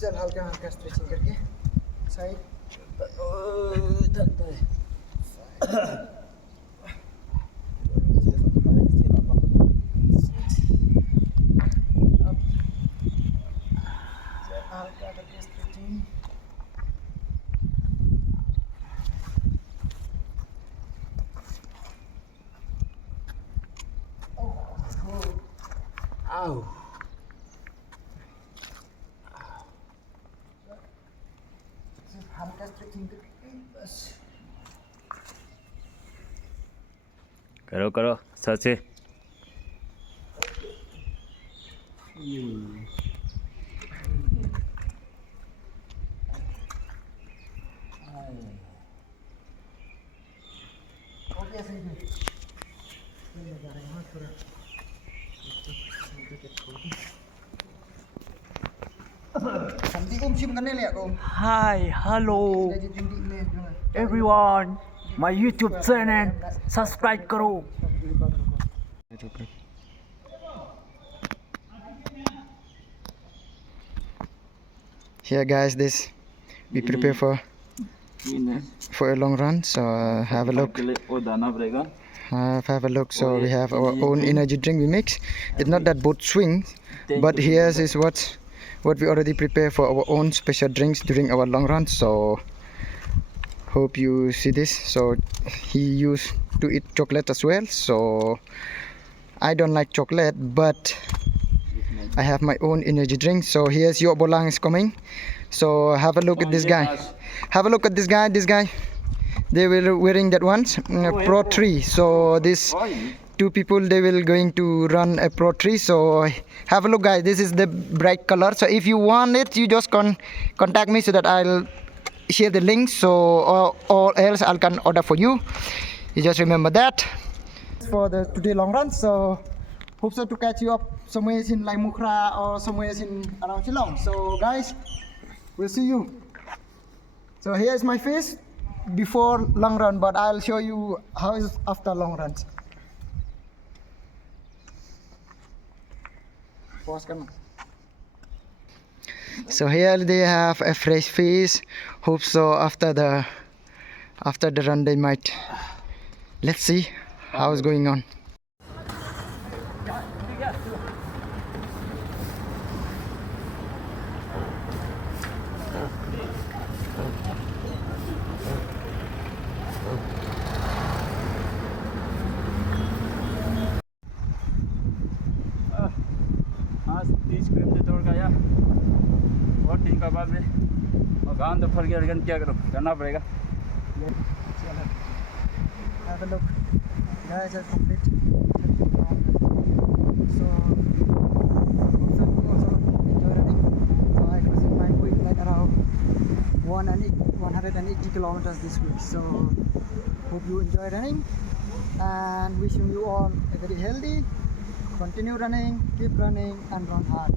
चल हल्का हल्का स्ट्रेचिंग करके साइड हल्का करके स्ट्रेचिंग Ow. हल्का स्ट्रेचिंग करके बस करो करो सच है ओके सही है मैं लगा रहा हूं थोड़ा Hi, hello everyone, my YouTube channel, subscribe करो. Here guys, this we prepare for a long run, so have a look. Have a look. So we have our own energy drink we mix. It's not that boat swing, but here's is what we already prepare for our own special drinks during our long run. So hope you see this. So he used to eat chocolate as well, so I don't like chocolate, but I have my own energy drink. So here's Iohborlang is coming. So have a look at this guy. Have a look at this guy. They were wearing that one Pro 3. So this two people, they will going to run a Pro 3. So have a look guys, this is the bright color. So if you want it, you just contact me so that I'll share the link, so or else I can order for you. You just remember that for the today long run. So hope so to catch you up somewhere in like Mukra or somewhere in around Shillong. So guys, we'll see you. So here's my face before long run, but I'll show you how is after long runs. So here they have a fresh face. Hope so after the run they might. Let's see how it's going on. आज 30 kilometre दौड़ गया और दिन का बाद में गांव तो फर गया, लेकिन क्या करूँ, करना पड़ेगा. Have a look. Guys, are complete. So also you also enjoy running. So I crossing my week like around 180 kilometers this week. So hope you enjoy running and wishing you all a very healthy. Continue running, keep running and run hard.